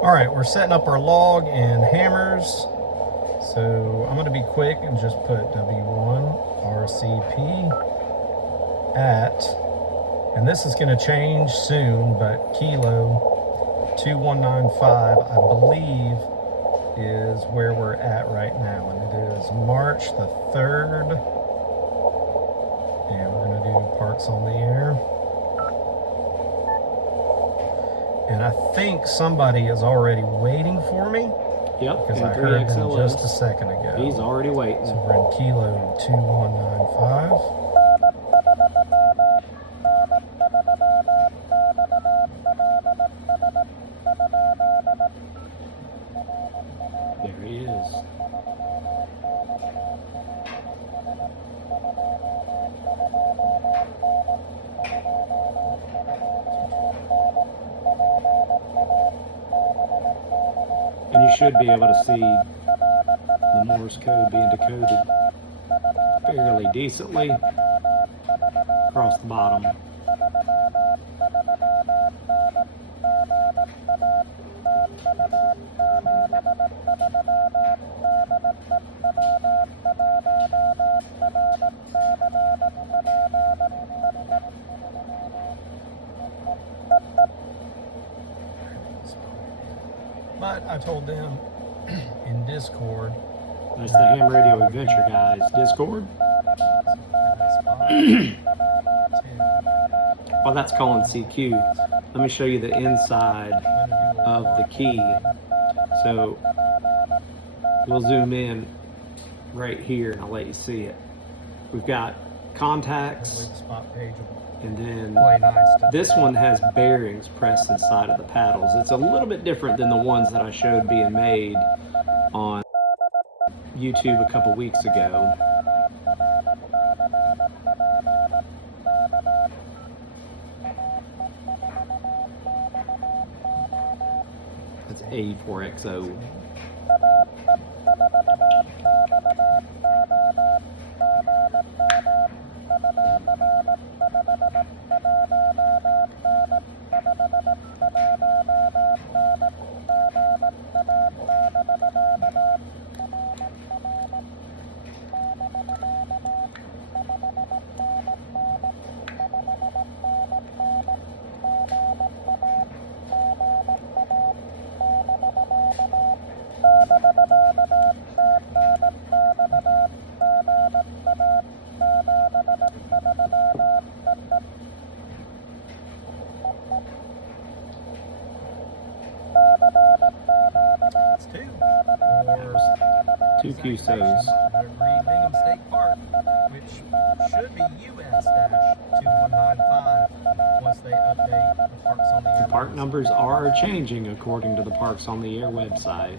All right, we're setting up our log and hammers. So I'm gonna be quick and just put W1 RCP at, and this is gonna change soon, but kilo 2195, I believe, is where we're at right now. And it is March the 3rd. And we're gonna do Parks on the Air. And I think somebody is already waiting for me. Yep, because I heard them just a second ago. He's already waiting. So we're in kilo 2195. There he is. And you should be able to see the Morse code being decoded fairly decently across the bottom. But I told them in Discord. That's the Ham Radio Adventure guys. Discord? While that's calling CQ, let me show you the inside of the key. So we'll zoom in right here and I'll let you see it. We've got contacts, and then this one has bearings pressed inside of the paddles. It's a little bit different than the ones that I showed being made on YouTube a couple weeks ago. That's A4XO. Two QSOs. Reed Bingham State Park, which should be US-2195 once they update the Parks on the Air. The park numbers are changing according to the Parks on the Air website.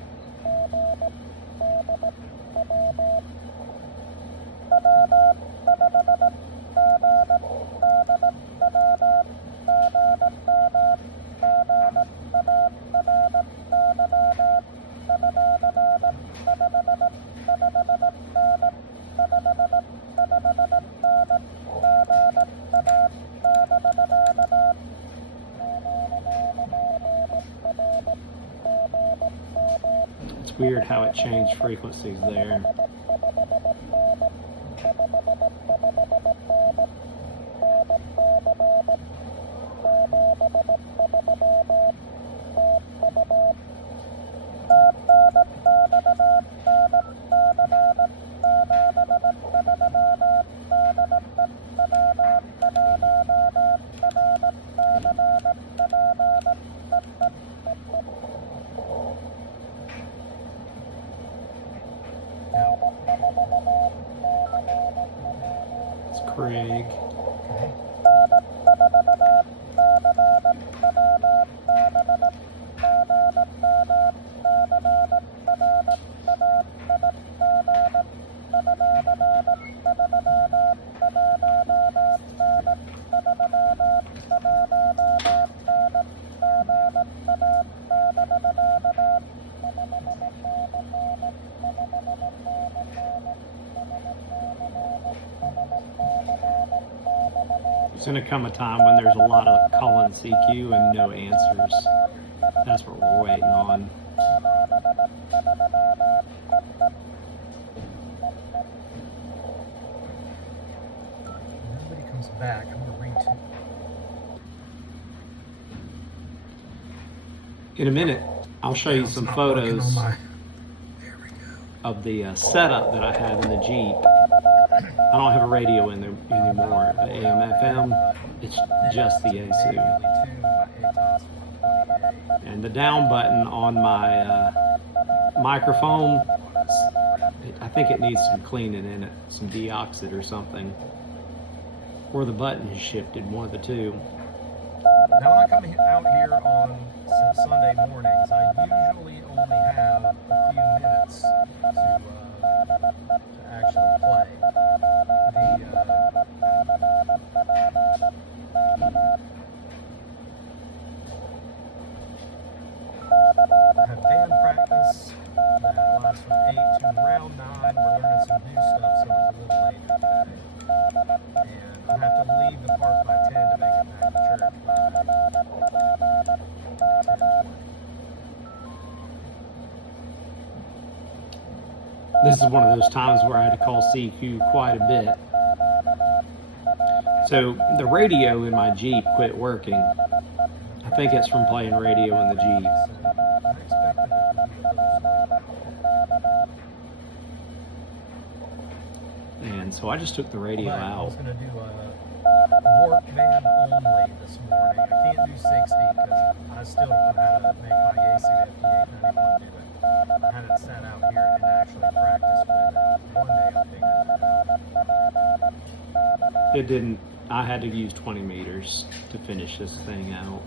It's weird how it changed frequencies there. Craig. Okay. going to come a time when there's a lot of calling CQ and no answers. That's what we're waiting on. Nobody comes back. I'm going to read to. In a minute, I'll show you some photos of the setup that I have in the Jeep. I don't have a radio in there anymore, AM, FM, it's just the AC. And the down button on my microphone, I think it needs some cleaning in it, some deoxid or something. Or the button is shifted, one of the two. Now when I come out here on Sunday mornings, I usually only have a few minutes to actually play. I have band practice that lasts from 8 to around 9. We're learning some new stuff, so it's a little later today. And I have to leave the park by 10 to make it back to church by 10:20. This is one of those times where I had to call CQ quite a bit. So the radio in my Jeep quit working. I think it's from playing radio in the Jeep. And so I just took the radio I out. was going to do a work van only this morning. I can't do 60 because I still don't know how to make my AC 5891 do it. I haven't sat out here and actually practiced with it. One day I'll figure that out. It didn't, I had to use 20 meters to finish this thing out.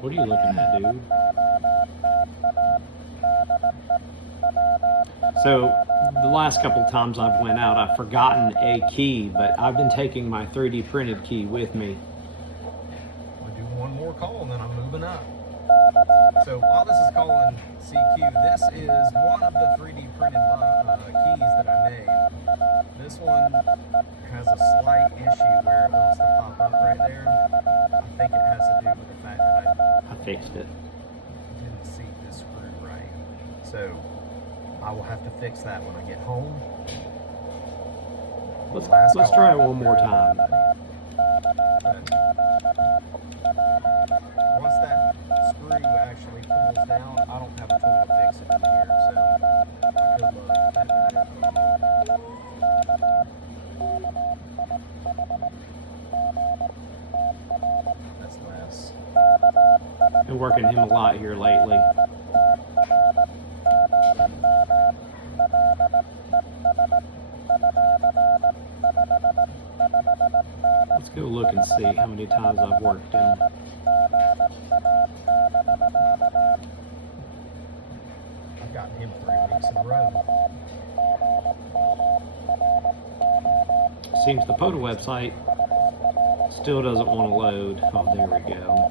What are you looking at, dude? So the last couple of times I've went out, I've forgotten a key, but I've been taking my 3D printed key with me. I'll do one more call and then I'm moving up. So while this is calling CQ, this is one of the 3D printed keys that I made. This one has a slight issue where it wants to pop up right there. I think it has to do with the fact that I fixed it. didn't seat this screw right. So I will have to fix that when I get home. Let's try it one more time. Once that screw actually pulls down, I don't have a tool to fix it in here, so good luck. That's less. Been working him a lot here lately. Let's go look and see how many times I've worked him. I've gotten him 3 weeks in a row. Seems the POTA website still doesn't want to load. Oh, there we go.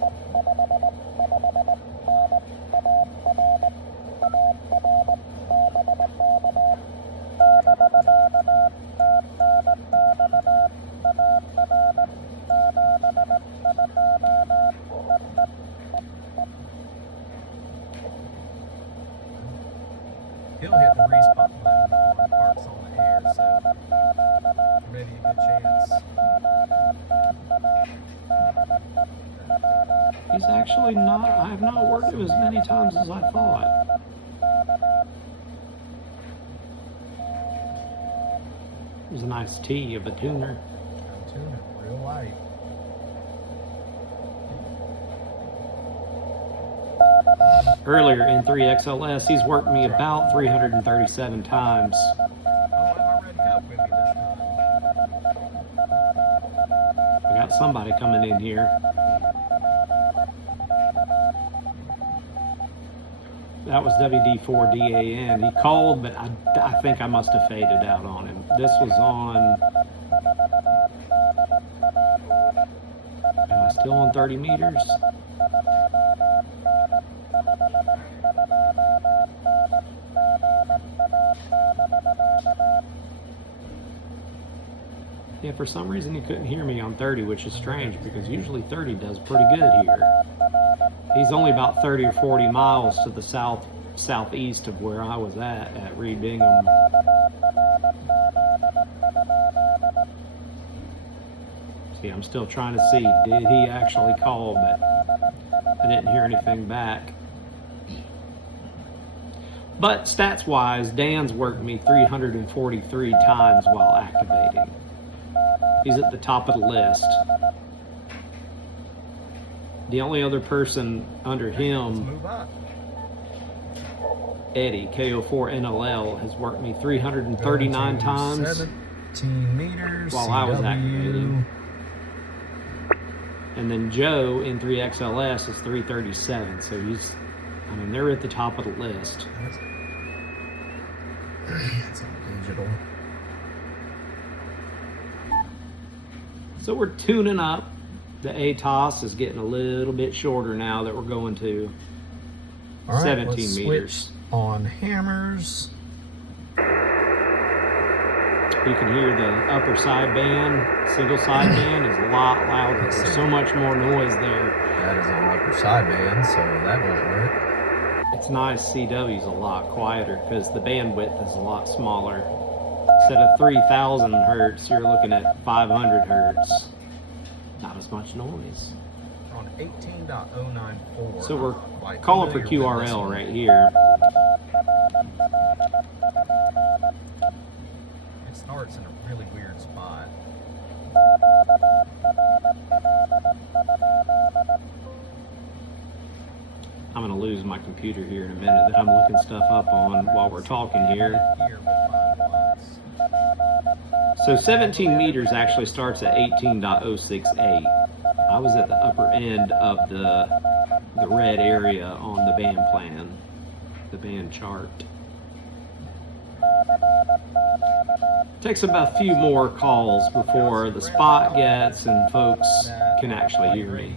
He'll hit the respawn button on parks on the air, so maybe a good chance. He's actually not, I have not worked him as many times as I thought. It was a nice tee of a tuner. Tuner, real light. Earlier in 3XLS, he's worked me about 337 times. I don't have my red cup with me this time. I got somebody coming in here. That was WD4DAN. He called, but I think I must have faded out on him. This was on... Am I still on 30 meters? Yeah, for some reason he couldn't hear me on 30, which is strange because usually 30 does pretty good here. He's only about 30 or 40 miles to the southeast of where I was at Reed Bingham. See, I'm still trying to see, did he actually call, but I didn't hear anything back. But stats-wise, Dan's worked me 343 times while activating. He's at the top of the list. The only other person under him, Eddie, KO4NLL, has worked me 339 times 17 meters, while I was activating. And then Joe in 3XLS is 337, so he's, I mean, they're at the top of the list. That's digital. So we're tuning up. The ATOS is getting a little bit shorter now that we're going to 17 let's meters. Switch on hammers. You can hear the upper side band, single side band is a lot louder. There's so much more noise there. That is on the upper side band, so that won't work. It's nice, CW's a lot quieter because the bandwidth is a lot smaller. Instead of 3,000 hertz, you're looking at 500 hertz. Not as much noise. On 18.094. So we're calling for QRL right here. It starts in a really weird spot. I'm going to lose my computer here in a minute that I'm looking stuff up on while we're talking here. So 17 meters actually starts at 18.068. I was at the upper end of the red area on the band plan, the band chart. Takes about a few more calls before the spot gets and folks can actually hear me.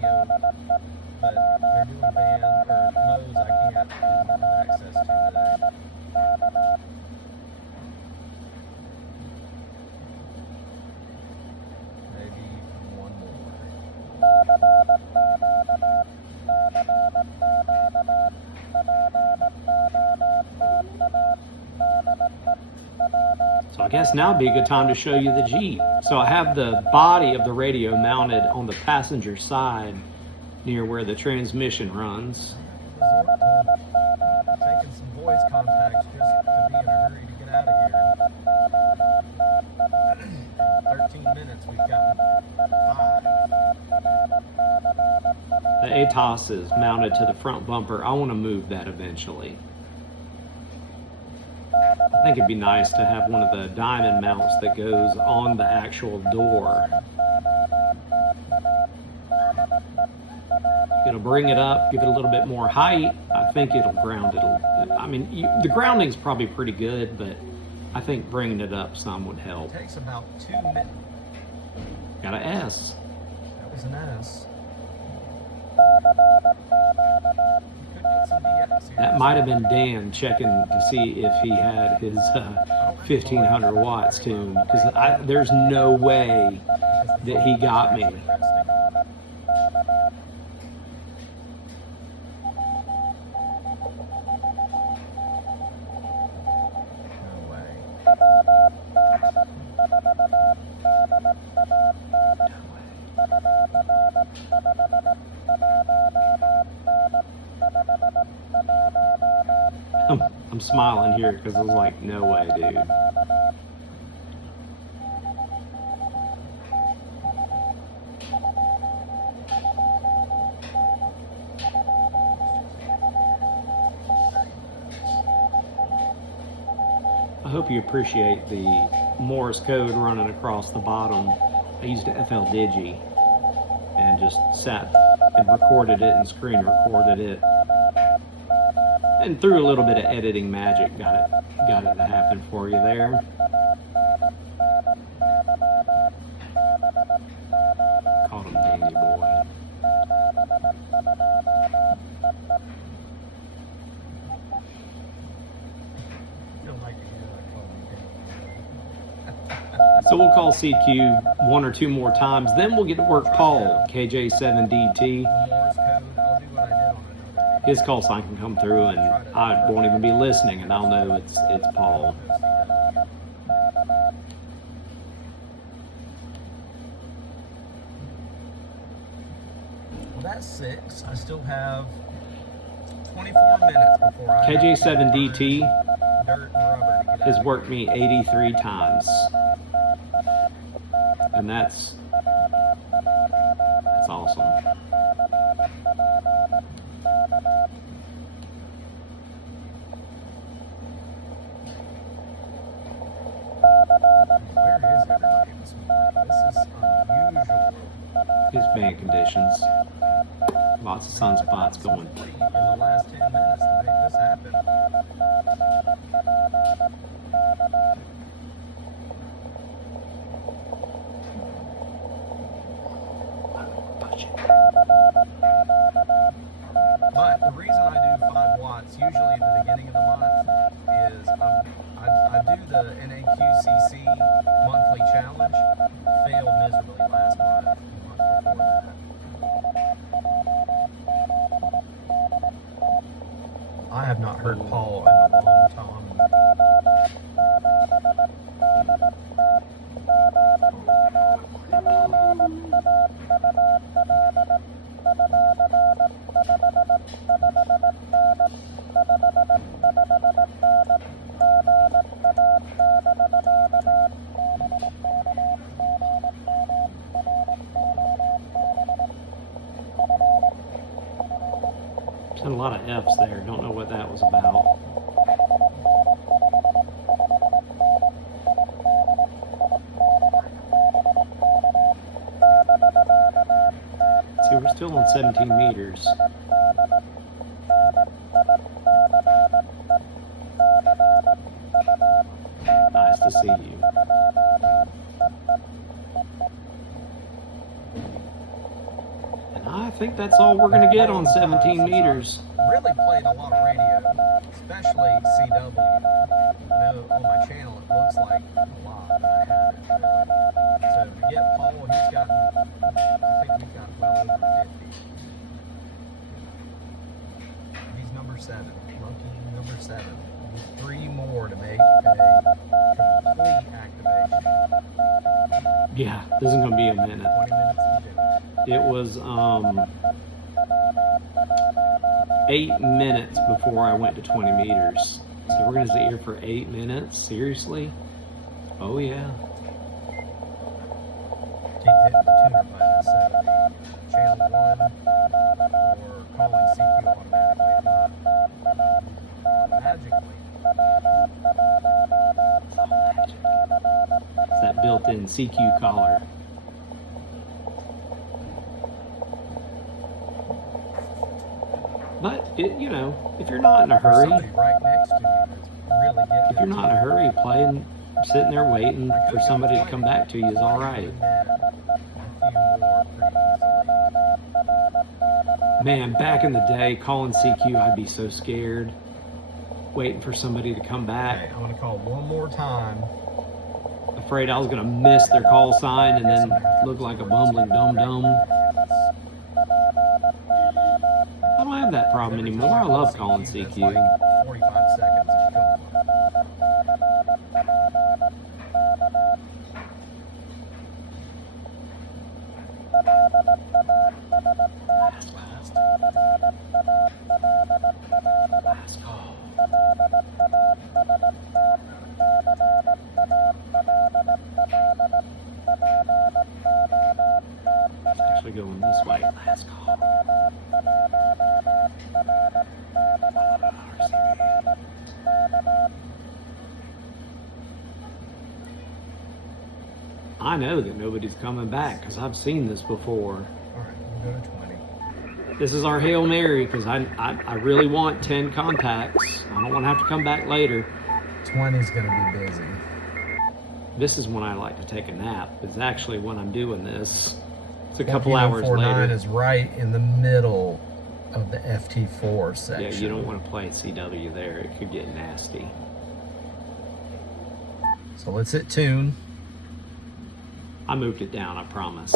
But they're doing band or modes I can't have access to today. Maybe one more. So I guess now would be a good time to show you the Jeep. So I have the body of the radio mounted on the passenger side near where the transmission runs. Resort to taking some voice contacts just to be in a hurry to get out of here. In 13 minutes we've gotten 5. The ATOS is mounted to the front bumper. I want to move that eventually. I think it'd be nice to have one of the diamond mounts that goes on the actual door. It'll bring it up, give it a little bit more height. I think it'll ground it. I mean, the grounding's probably pretty good, but I think bringing it up some would help. It takes about 2 minutes. Got an S. That was an S. That might have been Dan checking to see if he had his 1500 watts tuned, because there's no way that he got me. I'm smiling here because I was like, no way, dude. I hope you appreciate the Morse code running across the bottom. I used FL Digi and just sat and recorded it and screen recorded it. And through a little bit of editing magic, got it to happen for you there. Called him Dandy Boy. You don't like to hear that call me Dandy Boy. So we'll call CQ 1 or 2 more times. Then we'll get to work Paul, KJ7DT. Morse code. I'll do what I did on another His call sign can come through and I won't even be listening and I'll know it's Paul. Well, that's 6. I still have 24 minutes before I KJ7DT dirt and rubber to get has out. worked me 83 times. And that's awesome. Where is everybody this morning? This is unusual. His band conditions. Lots of sunspots going. 40 in the last 10 minutes to make this happen. But the reason I do 5 watts usually at the beginning of the month is I do the NAQCC monthly challenge. Failed miserably last month, the month before that. I have not heard Paul in a long time. There's a lot of F's there. Don't know what that was about. See, we're still on 17 meters. Nice to see you. And I think that's all we're going to get on 17 meters. Really played a lot of radio, especially CW. I know on my channel it looks like a lot, but I haven't really. So to get Paul, I think he's gotten well over 50. He's number 7, lucky number 7. Need 3 more to make a complete activation. Yeah, this is going to be a minute. 20 minutes to do it. It was 8 minutes before I went to 20 meters. So we're going to sit here for 8 minutes? Seriously? Oh yeah. Keep hitting the tuner button 70. Channel 1 for calling CQ automatically, not magically. It's that built-in CQ collar. But, you know, if you're not in a hurry, Somebody right next to you that's really getting if you're not in a hurry, playing, sitting there waiting for somebody to come back to you is all right. Man, back in the day, calling CQ, I'd be so scared, waiting for somebody to come back. Okay, I'm going to call one more time. Afraid I was going to miss their call sign and then look like a bumbling dum-dum. I don't have that problem anymore. I love calling It's CQ. like 45 seconds of going. Last call. Actually going this way. Last call. I know that nobody's coming back because I've seen this before. All right, we'll go to 20. This is our Hail Mary because I really want 10 contacts. I don't want to have to come back later. 20 is going to be busy. This is when I like to take a nap. It's actually when I'm doing this. It's a couple hours 14.49 later. is right in the middle of the FT4 section. Yeah, you don't want to play CW there. It could get nasty. So let's hit tune. I moved it down, I promise.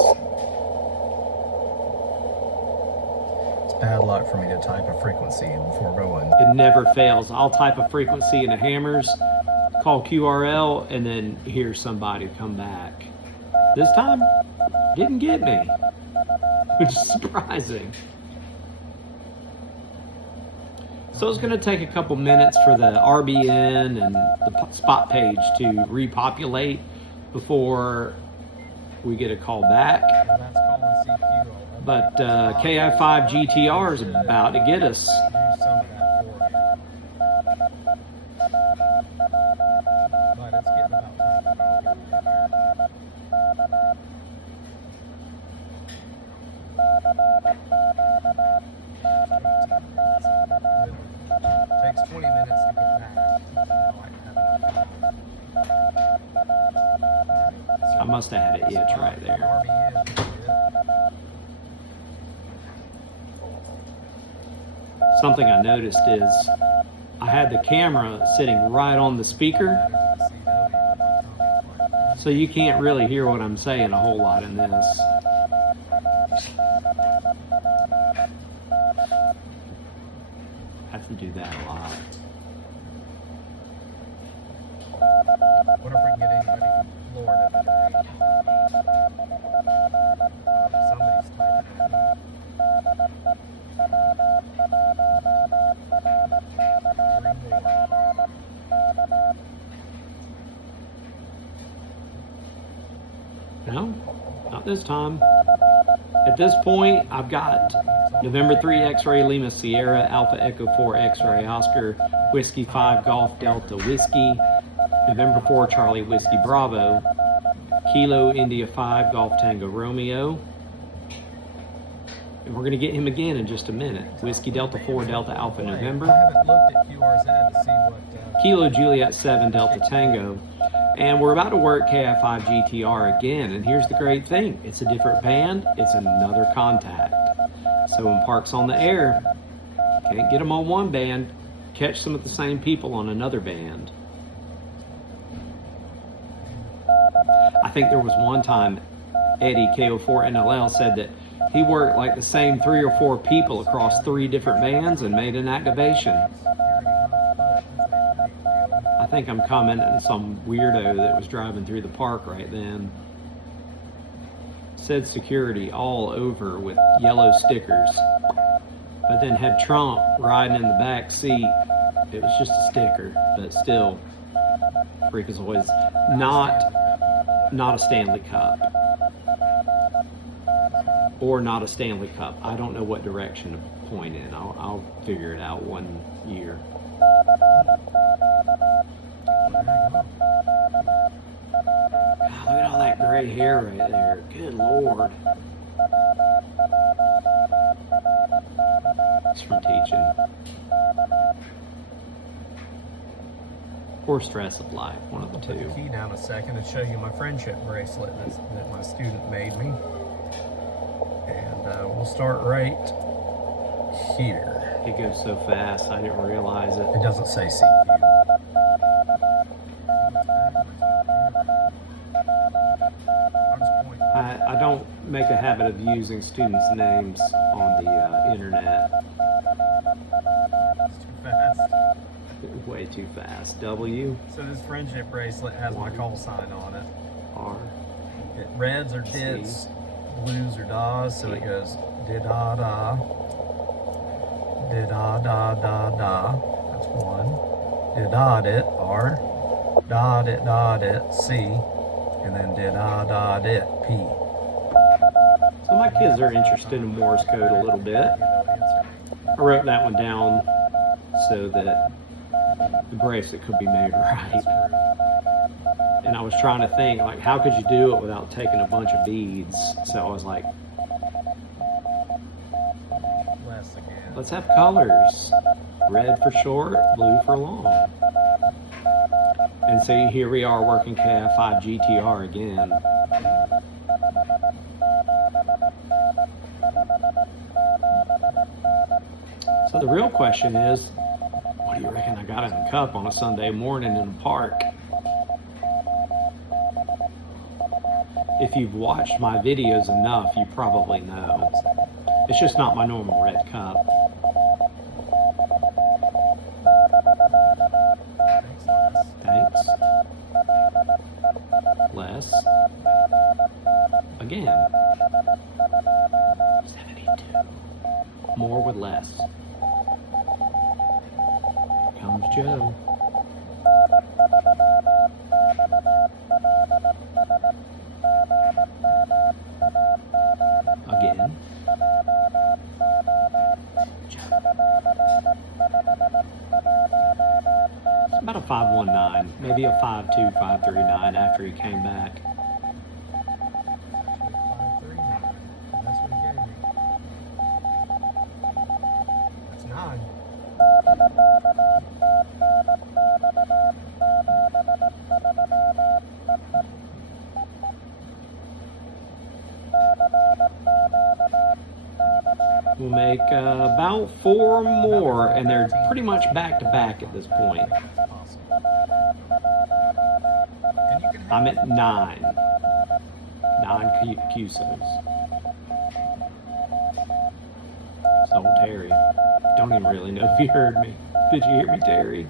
It's bad luck for me to type a frequency before going. It never fails. I'll type a frequency in the hammers, call QRL, and then hear somebody come back. This time, didn't get me, which is surprising. So it's going to take a couple minutes for the RBN and the spot page to repopulate before we get a call back. But KI5 GTR is about to get us. I must have had an itch right there. Something I noticed is I had the camera sitting right on the speaker, so you can't really hear what I'm saying a whole lot in this. I have to do that a lot. What if we can get anybody from Florida today? Somebody's typing at me. No, not this time. At this point, I've got November 3 X-Ray Lima Sierra Alpha Echo 4 X-Ray Oscar Whiskey 5 Golf Delta Whiskey, November 4 Charlie Whiskey Bravo, Kilo India 5 Golf Tango Romeo. And we're going to get him again in just a minute. Whiskey Delta 4 Delta Alpha November. I haven't looked at QRZ to see what... Kilo Juliet 7 Delta Tango. And we're about to work KI5 GTR again. And here's the great thing. It's a different band. It's another contact. So when Park's on the air, can't get them on one band, catch some of the same people on another band. I think there was one time Eddie KO4NLL said that he worked like the same 3 or 4 people across 3 different bands and made an activation. I think I'm commenting on some weirdo that was driving through the park right then. Said security all over with yellow stickers, but then had Trump riding in the back seat. It was just a sticker, but still, Freakazoid's not a Stanley Cup. Or not a Stanley Cup. I don't know what direction to point in. I'll figure it out one year. God, look at all that gray hair right there. Good Lord. It's from teaching. Or stress of life, one of the two. Put the key down a second and show you my friendship bracelet that my student made me. And we'll start right here. It goes so fast, I didn't realize it. It doesn't say CQ. I don't make a habit of using students' names on the internet. It's too fast. Way too fast. W. So this friendship bracelet has my call sign on it. R. Reds are dits, blues are das, so it goes di-da-da, di-da-da-da-da, that's 1, di-da-dit, R, da-dit-da-dit, C, and then di-da-da-dit, P. So my kids are interested in Morse code a little bit. I wrote that one down so that the bracelet could be made right. And I was trying to think, like, how could you do it without taking a bunch of beads? So I was like, let's have colors. Red for short, blue for long. And so here we are working KI5 GTR again. So the real question is, what do you reckon I got in the cup on a Sunday morning in the park? If you've watched my videos enough, you probably know. It's just not my normal red cup. Thanks. Less. Again. 72. More with less. Here comes Joe. Again. It's about a 519, maybe a 5.2, 5.39 after he came back. 539. That's what he gave me. That's 9. We'll make about 4 more, and they're pretty much back to back at this point. I'm at 9. 9 QSOs. So Terry, don't even really know if you heard me. Did you hear me, Terry?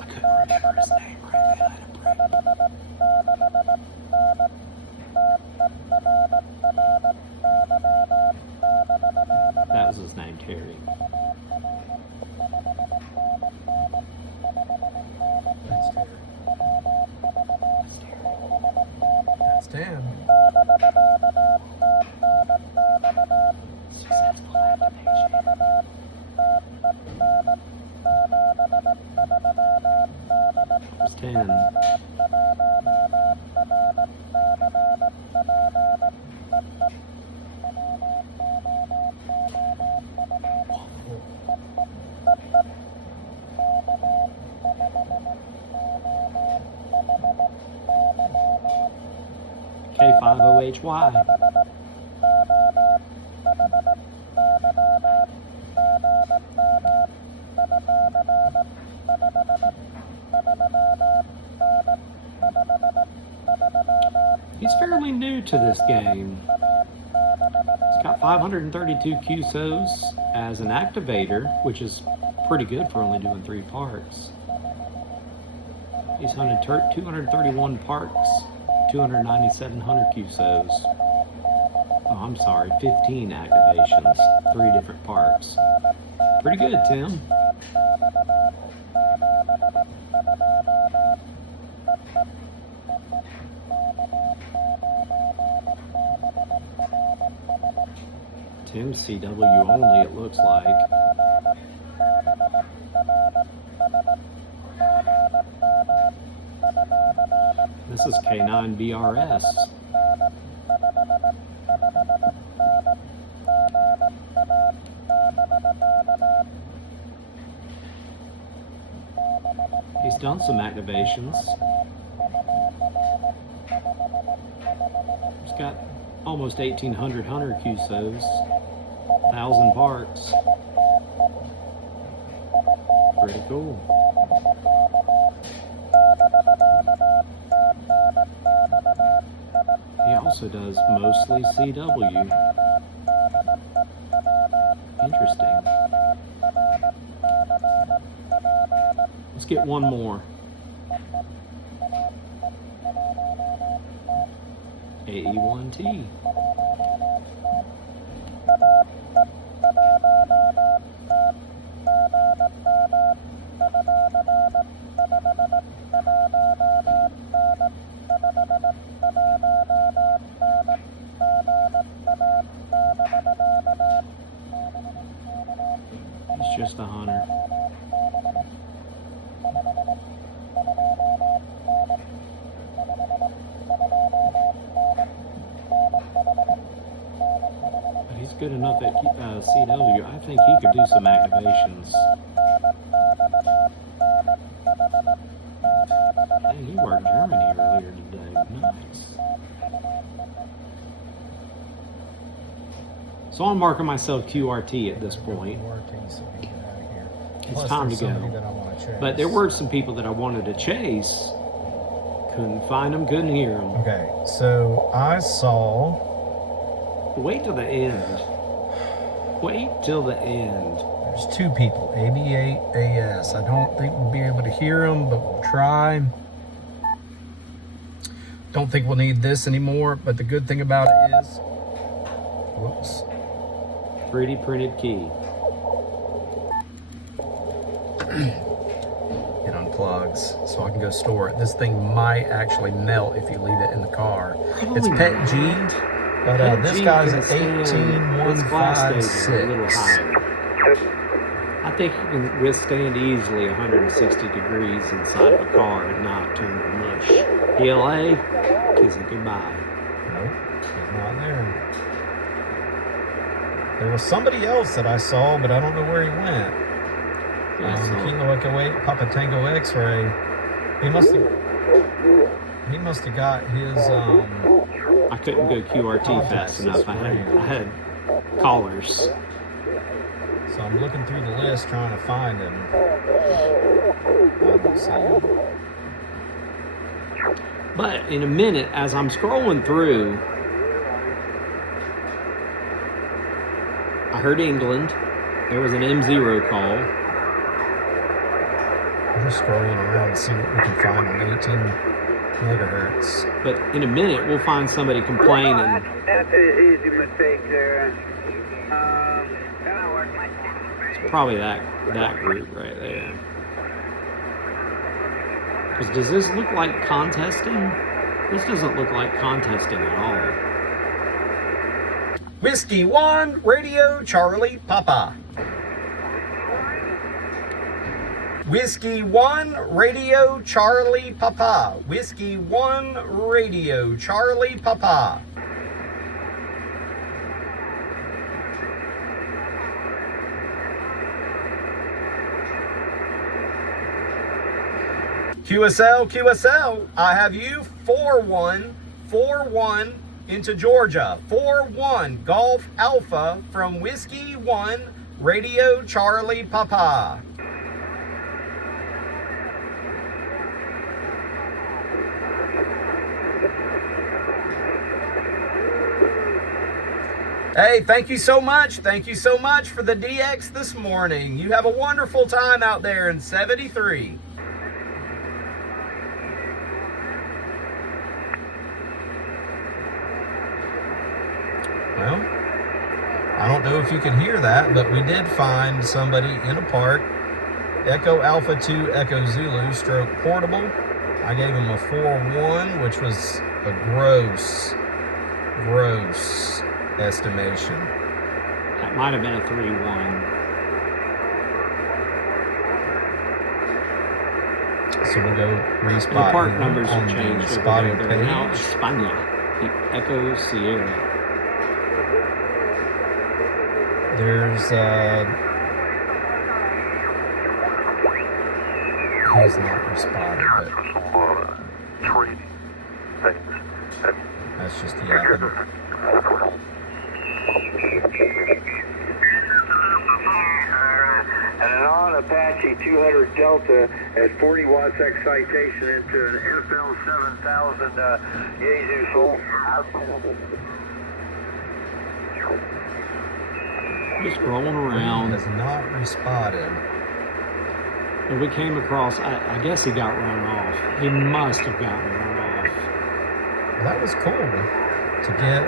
I couldn't remember his name right now. That was his name, Terry. That's Terry. That's 10. Successful activation. That was 10. K50HY. He's fairly new to this game. He's got 532 QSOs as an activator, which is pretty good for only doing 3 parks. He's hunted 231 parks, 297 QSOs. Oh, I'm sorry, 15 activations, 3 different parks. Pretty good, Tim. Tim's CW only, it looks like. This is K9 BRS. He's done some activations. He's got almost 1,800 hunter QSOs, 1,000 parks. Pretty cool. He also does mostly CW. Interesting. Let's get one more. AE1T. He's just a hunter. But he's good enough at CW. I think he could do some activations. Hey, he worked Germany earlier today. Nice. So I'm marking myself QRT at this point. QRT, so we get out of here. Plus, time to there's somebody go. that I want to chase. But there were some people that I wanted to chase. Couldn't find them, couldn't hear them. Okay, so I saw. Wait till the end. Wait till the end. There's two people, AB8AS. I don't think we'll be able to hear them, but we'll try. Don't think we'll need this anymore, but the good thing about it is, whoops. 3D printed key. It unplugs, so I can go store it. This thing might actually melt if you leave it in the car. It's Pet G, but this guy's at 18156. I think you can withstand easily 160 degrees inside of a car and not turn to mush. PLA, kiss it goodbye. Nope, he's not there. There was somebody else that I saw, but I don't know where he went. Kilo Echo 8, Papa Tango X-ray. He must have got his. I couldn't go QRT fast enough. I had callers. So I'm looking through the list trying to find him. I don't see him. But in a minute, as I'm scrolling through, I heard England. There was an M0 call. I'm just scrolling around to see what we can find on 18 megahertz. But in a minute, we'll find somebody complaining. That's an easy mistake there. It's probably that group right there. Because does this look like contesting? This doesn't look like contesting at all. Whiskey 1, Radio Charlie Papa. Whiskey 1, Radio Charlie Papa. Whiskey 1, Radio Charlie Papa. QSL, I have you 4-1 into Georgia. 4-1 Golf Alpha from Whiskey 1, Radio Charlie Papa. Hey, thank you so much. Thank you so much for the DX this morning. You have a wonderful time out there in 73. Well, I don't know if you can hear that, but we did find somebody in a park. Echo Alpha 2 Echo Zulu stroke portable. I gave him a 4-1, which was a gross estimation. That might have been a 3-1. So we'll go respot. The park numbers have on changed. the spotting They're now page. España. The Echo Sierra. There's he's not responded, but that's just yapping. And an on Apache 200 Delta has 40 watts excitation into an FL 7000 Yaesu soul. Just rolling He around. has not responded. And we came across, I guess he got run off. He must have gotten run off. Well, that was cool to get.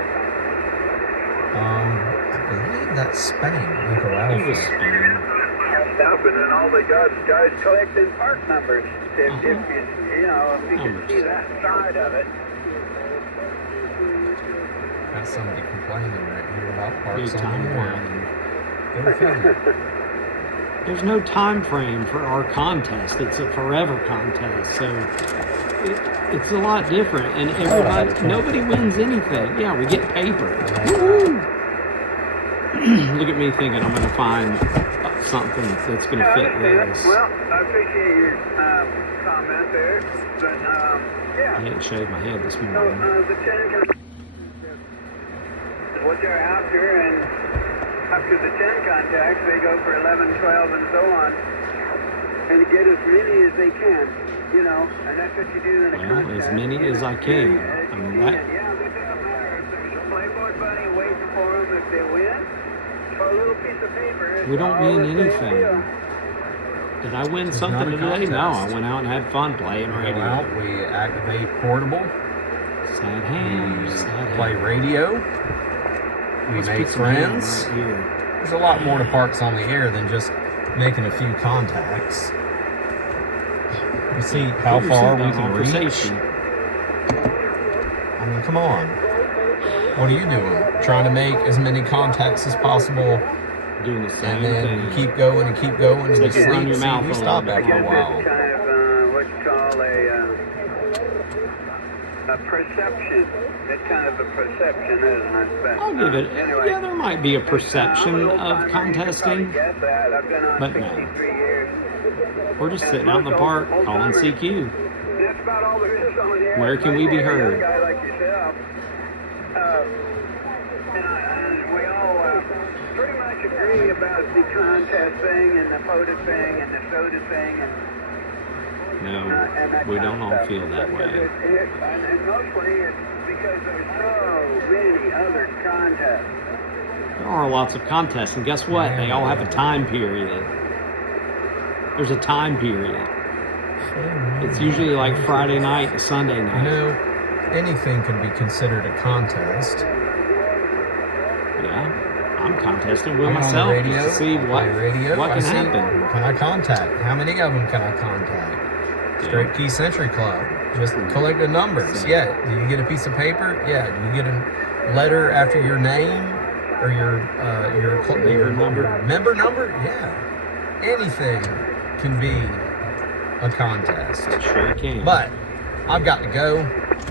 I believe that's Spain, Echo He was Alpha. spinning. Stopping and all they got is guys collecting part numbers. If you can see that side of it. Got somebody complaining right here about Big parks on time the whining. Go figure. There's no time frame for our contest. It's a forever contest, so it's a lot different. And nobody wins anything. Yeah, we get paper. Woo! Look at me thinking I'm going to find something that's going to fit this. Well, I appreciate your comment there, but yeah. I didn't shave my head this So morning. the 10 is what they're after, and after the 10 contacts, they go for 11, 12, and so on. and get as many as they can, you know, and that's what you do in a contest. Well, as many as I can. I mean, that, Yeah, but it doesn't matter if there's a Playboy bunny waiting for them if they win. For a little piece of paper. we don't all win the same anything. deal. Did I win It's something not a today? No, I contest. went out and had fun playing We go radio. out, we activate portable, Sad we hands. Sad play hands. radio, we Let's make put some ham friends. right here. There's a lot more to Parks on the Air than just making a few contacts. You see how Put your far we seatbelt can on for reach. safety. I mean, come on. What are you doing? Trying to make as many contacts as possible, Doing the same and then thing. you keep going and keep going, and you Take it around sleep. your See, mouth we a stop little bit. after a Because while. it's kind of what you call a perception. It's kind of a perception, isn't it? But, I'll give it. anyway. Yeah, there might be a perception of contesting. I've been on but no. 63 years. We're just sitting out in the park calling CQ. That's about all there is on the air. Where can we be heard? A guy like yourself. And we all pretty much agree about the contest thing and the POTA thing and the soda thing and No, that we kind don't of all stuff. feel that Because way. and mostly it's because there's so many other contests. There are lots of contests, and guess what? They all have a time period. There's a time period. It's usually like Friday night to Sunday You night. know, anything can be considered a contest. Yeah, I'm contesting with I get on the myself radio, just to see I what play radio, what I can see happen. who can I contact? How many of them can I contact? Straight Key Century Club. Just collect the numbers. Same. Yeah. Do you get a piece of paper? Yeah. Do you get a letter after your name or your number? member number? Yeah. Anything can be a contest. Sure can. But I've got to go.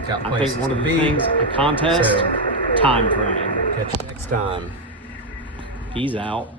Got I places think one of to the be. things a contest So- time frame. Catch you next time. He's out.